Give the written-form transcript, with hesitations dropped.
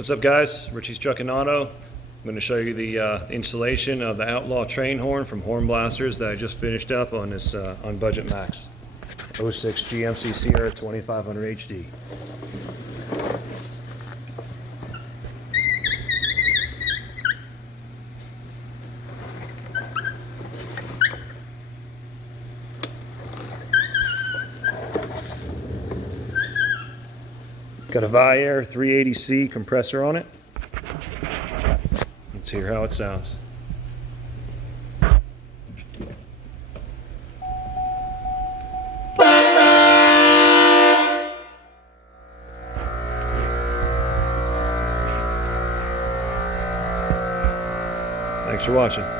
What's up, guys? Richie's Truck and Auto. I'm going to show you the installation of the Outlaw train horn from Horn Blasters that I just finished up on this on Budget Max 06 GMC Sierra 2500 HD. Got a Viair 380C compressor on it. Let's hear how it sounds. Thanks for watching.